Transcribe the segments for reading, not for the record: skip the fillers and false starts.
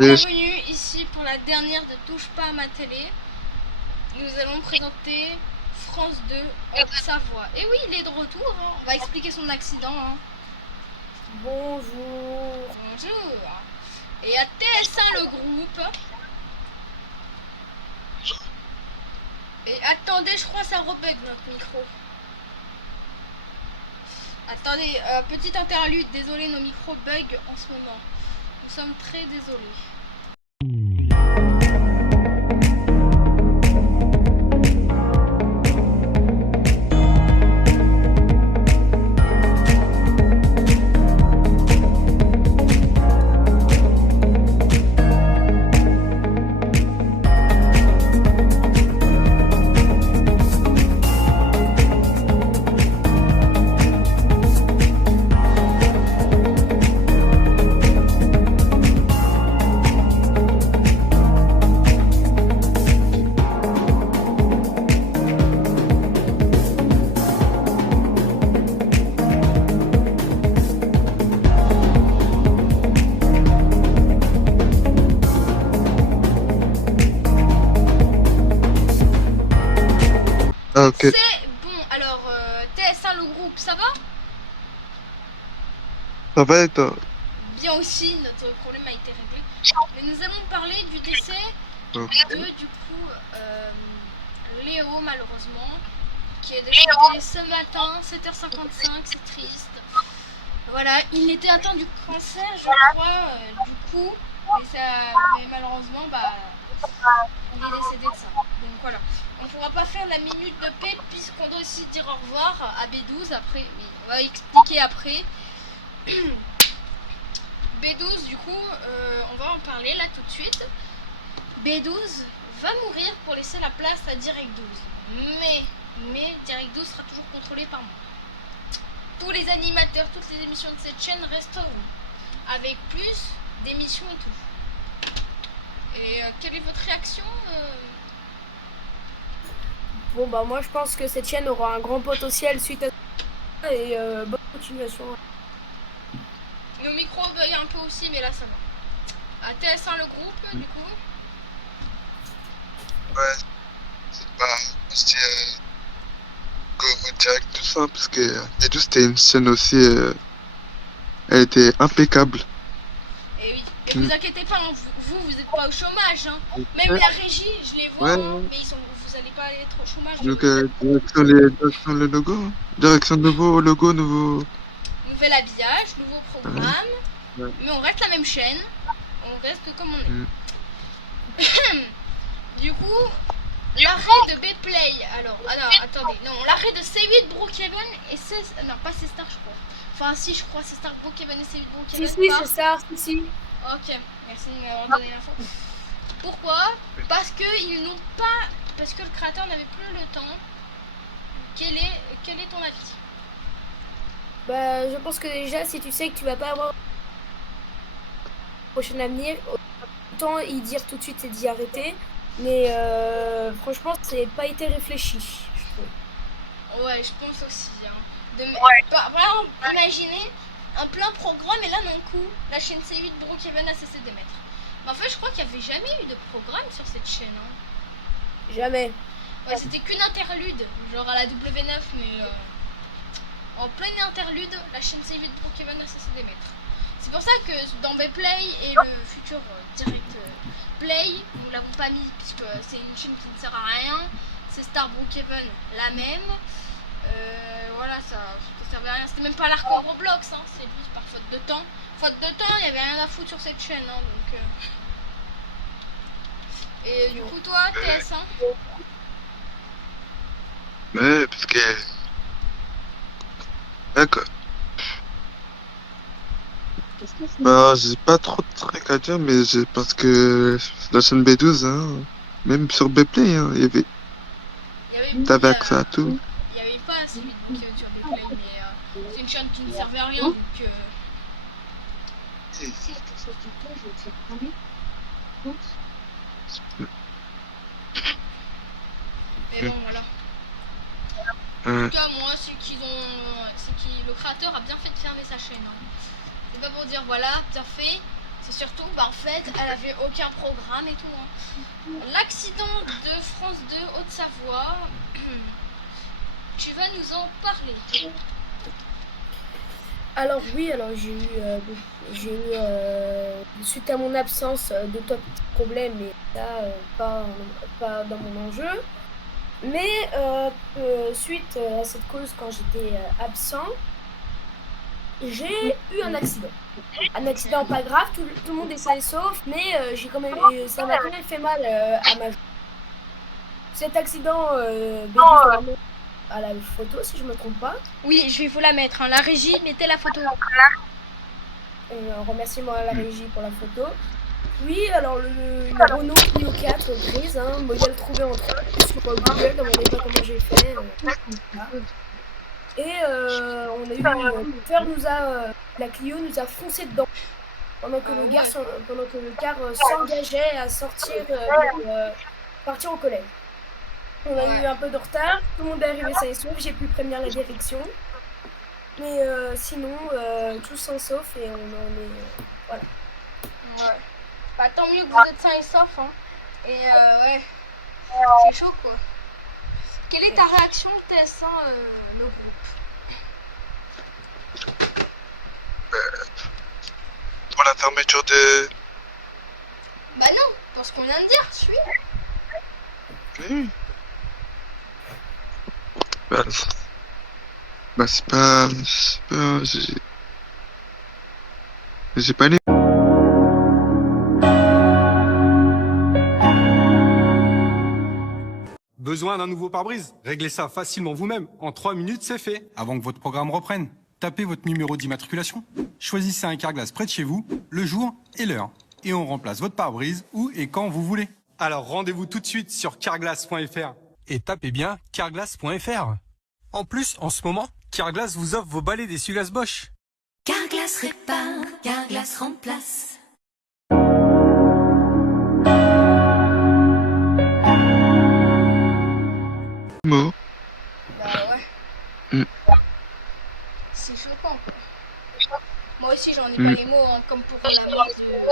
Et Bienvenue ici pour la dernière de Touche pas à ma télé. Nous allons présenter France 2 Haute-Savoie. Et oui, il est de retour, hein. On va expliquer son accident, hein. Bonjour. Bonjour. Et à TS1 le groupe. Et attendez, je crois que ça rebug notre micro. Attendez, petite interlude, désolé, nos micros bug en ce moment. Nous sommes très désolés. ok, C'est bon, alors TS1 le groupe, ça va? ça va et toi? Bien aussi, notre problème a été réglé. Mais nous allons parler du décès Ok. de, du coup, Léo, malheureusement, qui est décédé ce matin, 7h55, c'est triste. Voilà, il était atteint du cancer, je crois, du coup, mais malheureusement, bah, il est décédé de ça. Donc voilà, on ne pourra pas faire la minute de paix puisqu'on doit aussi dire au revoir à B12 après, mais on va expliquer après. B12, du coup, on va en parler là tout de suite. B12 va mourir pour laisser la place à Direct 12. Mais Direct 12 sera toujours contrôlé par moi. Tous les animateurs, toutes les émissions de cette chaîne resteront. Avec plus d'émissions et tout. Et quelle est votre réaction Bon bah moi je pense que cette chaîne aura un grand potentiel suite à ça et bonne continuation. Nos micros bug un peu aussi, mais là ça va. À TS1 le groupe, du coup. Ouais, c'est pas aussi comme Direct 12, hein, parce que Direct 12 c'était une chaîne aussi, elle était impeccable. Et oui, et Mm. vous inquiétez pas, hein, vous n'êtes pas au chômage. Hein. Même Ouais, la régie, je les vois, ouais, hein, ouais. mais vous n'allez pas être au chômage de Donc, nouveau. direction le logo, hein. Direction nouveau logo, nouveau. Nouvel habillage, nouveau Ouais, programme, ouais. mais on reste la même chaîne, on reste comme on est. Mm. Du coup, l'arrêt de B-Play, alors attendez, non, l'arrêt de C8 Brookhaven et C... Non, pas C-Star, je crois. Enfin, si, je crois C-Star Brookhaven et C8 Si Brookhaven si par... c'est ça, si. Ok, merci de m'avoir donné l'info. Pourquoi? Parce que ils n'ont pas... Parce que le créateur n'avait plus le temps. Quel est ton avis? Bah je pense que déjà si tu sais que tu vas pas avoir un prochain avenir, autant y dire tout de suite et d'y arrêter. Mais franchement c'est pas été réfléchi, je trouve. Ouais, je pense aussi. Hein. Vraiment, imaginez un plein programme et là d'un coup, la chaîne C8 Brookhaven a cessé d'émettre. Mais en fait, je crois qu'il n'y avait jamais eu de programme sur cette chaîne. Hein. Jamais. Ouais, c'était qu'une interlude, genre à la W9, mais en plein interlude, la chaîne C8 Brookhaven a cessé d'émettre. C'est pour ça que dans Play et le futur Direct Play, nous l'avons pas mis puisque c'est une chaîne qui ne sert à rien. C'est Star Brookhaven la même. Voilà, ça servait à rien. C'était même pas l'arc en Roblox, hein. C'est juste par faute de temps. Faute de temps, il y avait rien à foutre sur cette chaîne, hein, donc. Et du coup, toi, TS1. Ouais, parce que. D'accord. Bah, j'ai pas trop de trucs à dire, mais parce que la chaîne B12, hein, même sur Bplay, hein, t'avais accès à tout. Il y avait pas assez de Brookhaven sur Play, mais c'est une chaîne qui ne servait à rien, donc. Mais bon, voilà. En tout cas, moi, le créateur a bien fait de fermer sa chaîne. Hein. C'est pas pour dire voilà, bien fait. C'est surtout, bah en fait, elle avait aucun programme et tout. Hein. L'accident de France 2 Haute-Savoie, tu vas nous en parler. Alors oui, alors suite à mon absence, de toi petits problèmes, et ça, pas dans mon enjeu. Mais suite à cette cause, quand j'étais absent, j'ai eu un accident. Un accident pas grave, tout le monde est sain et sauf, mais ça m'a quand même fait mal à ma jambe. Cet accident, Bédou, à la photo, si je me trompe pas. Oui, je vais vous la mettre. Hein. La régie, mettez la photo. Remerciement à la régie pour la photo. Oui, alors une Renault Clio 4 grise, hein, modèle trouvé en sur Google, demandez pas comment j'ai fait. Et on a eu la Clio nous a foncé dedans pendant que le car s'engageait à sortir pour partir au collège. On a eu un peu de retard, tout le monde est arrivé sain et sauf, j'ai pu prévenir la direction. Mais sinon, tout sain et sauf et on en est... voilà. Ouais. Bah, tant mieux que vous êtes sain et sauf. Hein. Et ouais, c'est chaud quoi. Quelle est ta réaction TS1 le groupe? Pour la fermeture de... Bah non, parce qu'on vient de dire, suis. Oui. Bah c'est pas... J'ai pas les... Besoin d'un nouveau pare-brise? Réglez ça facilement vous-même. En 3 minutes, c'est fait. Avant que votre programme reprenne, tapez votre numéro d'immatriculation, choisissez un Carglass près de chez vous, le jour et l'heure. Et on remplace votre pare-brise où et quand vous voulez. Alors rendez-vous tout de suite sur carglass.fr et tapez bien carglass.fr. En plus, en ce moment, Carglass vous offre vos balais d'essuie-glace Bosch. Carglass répare, Carglass remplace. Mots. Bah ouais. C'est choquant quoi. Moi aussi j'en ai pas les mots, hein, comme pour la mort de Léo.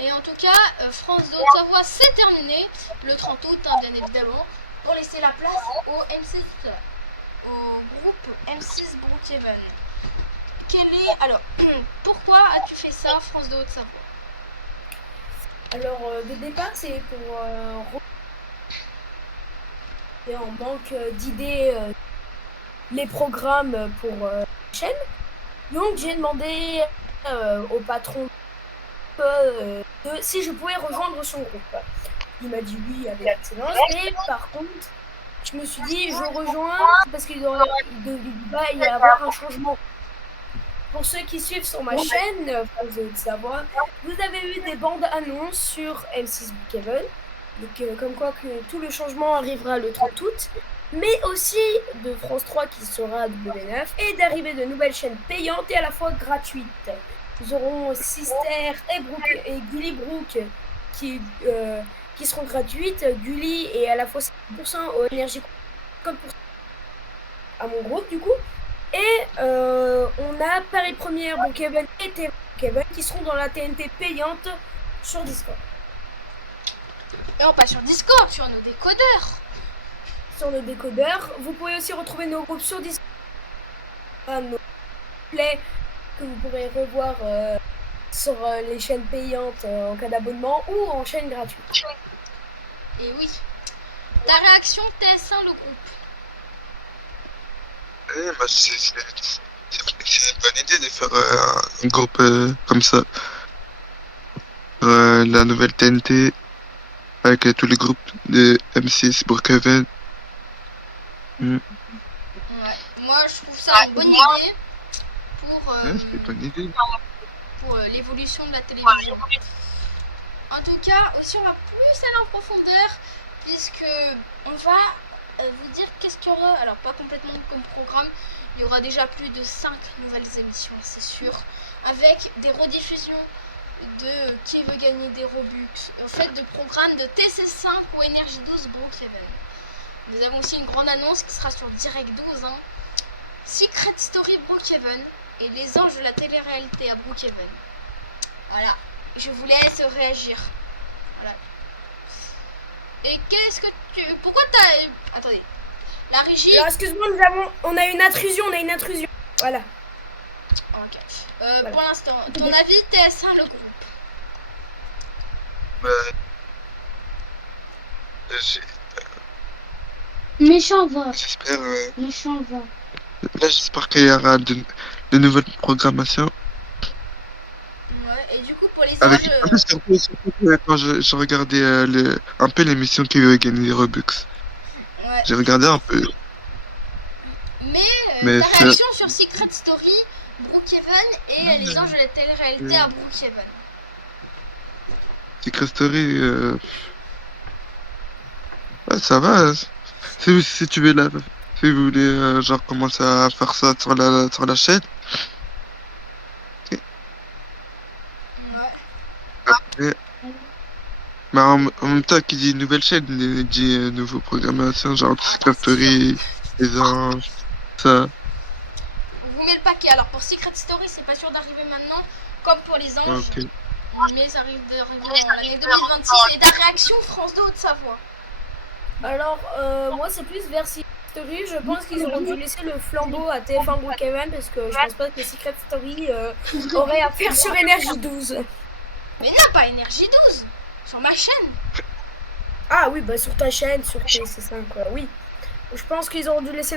Et en tout cas, France de Haute-Savoie c'est terminé le 30 août, hein, bien évidemment, pour laisser la place au M6, au groupe M6 Brookhaven. Alors, pourquoi as-tu fait ça, France de Haute-Savoie? Alors, de départ, c'est pour en manque d'idées les programmes pour la chaîne. Donc, j'ai demandé au patron si je pouvais rejoindre son groupe. Il m'a dit oui avec excellence, mais par contre, je me suis dit je rejoins parce qu'il va y avoir un changement. Pour ceux qui suivent sur ma chaîne, France de Haute-Savoie, vous avez eu des bandes annonces sur M6 Brookhaven, donc comme quoi que tout le changement arrivera le 30 août, mais aussi de France 3 qui sera W9 et d'arriver de nouvelles chaînes payantes et à la fois gratuites. Nous aurons Sister et Gully Brook qui seront gratuites, Gully et à la fois 50% au énergie 50% à mon groupe du coup. Et on a Paris Première, Brookhaven et TV Brookhaven qui seront dans la TNT payante sur Discord. Et on passe sur Discord, sur nos décodeurs. Sur nos décodeurs. Vous pouvez aussi retrouver nos groupes sur Discord. Nos plays que vous pourrez revoir sur les chaînes payantes en cas d'abonnement ou en chaîne gratuite. Et oui. Ta réaction TS1 le groupe? Bah, c'est vrai que c'est une bonne idée de faire un groupe comme ça. La nouvelle TNT avec tous les groupes de M6, Brookhaven. Ouais. Moi je trouve ça une bonne idée pour l'évolution de la télévision. En tout cas, aussi on va plus aller en profondeur puisque on va vous dire qu'est-ce qu'il y aura. Alors pas complètement comme programme, il y aura déjà plus de 5 nouvelles émissions, c'est sûr, avec des rediffusions de Qui veut gagner des Robux, en fait de programmes de TC5 ou Énergie 12 Brookhaven. Nous avons aussi une grande annonce qui sera sur Direct 12, hein. Secret Story Brookhaven, et les anges de la télé-réalité à Brookhaven. Voilà, je vous laisse réagir. Voilà. Et qu'est-ce que tu... Pourquoi t'as... Attendez. La régie... Alors, excuse-moi, on a une intrusion, Voilà. Ok. Voilà. Pour l'instant, ton avis, TS1, le groupe. J'ai- Méchant va. J'espère. Méchant va. Là, j'espère qu'il y aura de nouvelles programmations. Ouais, et du coup, pour les Avec... anges... En plus, surtout quand je regardais un peu l'émission qui veut gagner Robux. Ouais. J'ai regardé un peu. Mais ta c'est- réaction sur Secret Story, Brookhaven et les anges de la télé-réalité à Brookhaven. Secret Story, ouais, ça va. Si tu veux là, si vous voulez genre commencer à faire ça sur la chaîne, Ouais. mais en même temps, qui dit nouvelle chaîne, il dit nouveau programmation, genre Secret Story, les anges, ça. On vous met le paquet. Alors pour Secret Story, c'est pas sûr d'arriver maintenant, comme pour les anges. Ok. Mais ça arrive d'arriver en l'année 2026. Et ta réaction, France 2 Haute-Savoie. Alors, moi, c'est plus vers Secret Story. Je pense qu'ils auront dû laisser le flambeau à TF1 Brookhaven parce que je pense pas que Secret Story aurait à faire sur Énergie 12. Mais non, pas Énergie 12. Sur ma chaîne. Ah oui, bah sur ta chaîne, sur TC5, quoi. Oui. Je pense qu'ils auront dû laisser...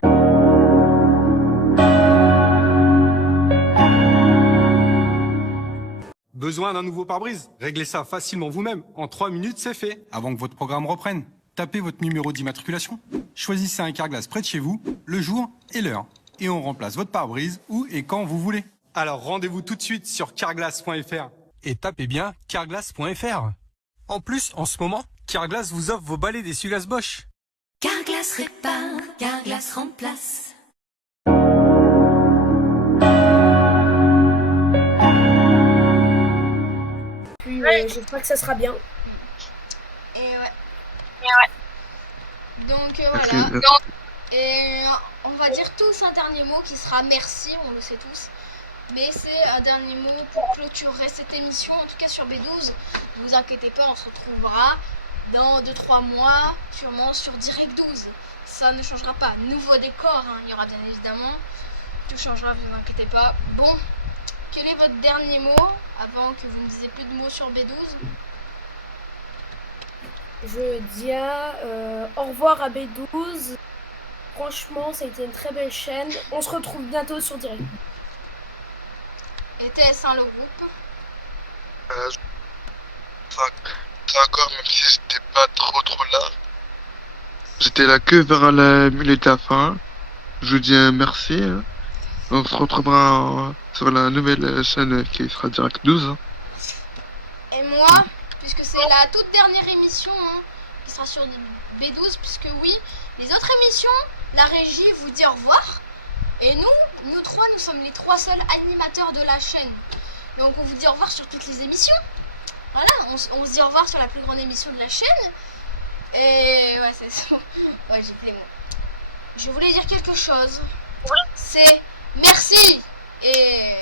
Besoin d'un nouveau pare-brise? Réglez ça facilement vous-même. En 3 minutes, c'est fait. Avant que votre programme reprenne. Tapez votre numéro d'immatriculation. Choisissez un carglass près de chez vous, le jour et l'heure. Et on remplace votre pare-brise où et quand vous voulez. Alors rendez-vous tout de suite sur carglass.fr. Et tapez bien carglass.fr. En plus, en ce moment, Carglass vous offre vos balais d'essuie-glace Bosch. Carglass répare, Carglass remplace. Puis, j'espère que ça sera bien. Et ouais. Donc voilà. Et on va dire tous un dernier mot qui sera merci, on le sait tous. Mais c'est un dernier mot pour clôturer cette émission, en tout cas sur B12. Ne vous inquiétez pas, on se retrouvera dans 2-3 mois, sûrement sur Direct 12. Ça ne changera pas. Nouveau décor, hein, il y aura bien évidemment. Tout changera, vous inquiétez pas. Bon, quel est votre dernier mot avant que vous ne disiez plus de mots sur B12? Je dis au revoir à B12. Franchement, ça a été une très belle chaîne. On se retrouve bientôt sur Direct. Et TS1 le groupe. Ça encore, même si j'étais pas trop là. J'étais là que vers la milieu de la fin. Je vous dis merci. Hein. On se retrouvera sur la nouvelle chaîne qui sera Direct 12. Hein. Et moi, puisque c'est la toute dernière émission hein, qui sera sur B12, puisque oui, les autres émissions, la régie vous dit au revoir. Et nous trois, nous sommes les 3 seuls animateurs de la chaîne. Donc on vous dit au revoir sur toutes les émissions. Voilà, on se dit au revoir sur la plus grande émission de la chaîne. Et ouais, c'est ça. Ouais, j'ai plus les mots. Je voulais dire quelque chose. C'est merci. Et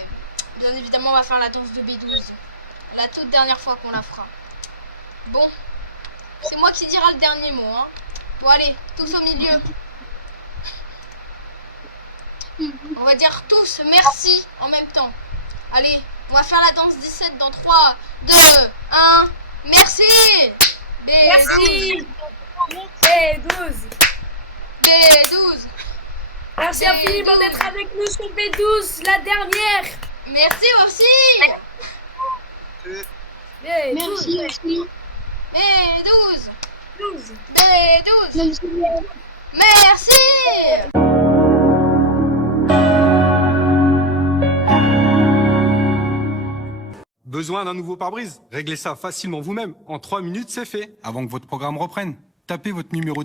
bien évidemment, on va faire la danse de B12. La toute dernière fois qu'on la fera. Bon, c'est moi qui dira le dernier mot. Hein. Bon, allez, tous au milieu. On va dire tous merci en même temps. Allez, on va faire la danse 17 dans 3, 2, 1. Merci. Merci. B12. B12. Merci infiniment d'être avec nous sur B12, la dernière. Merci aussi. B12. Merci aussi. B12. 12. B12. Merci. Besoin d'un nouveau pare-brise? Réglez ça facilement vous-même. En 3 minutes, c'est fait. Avant que votre programme reprenne. Tapez votre numéro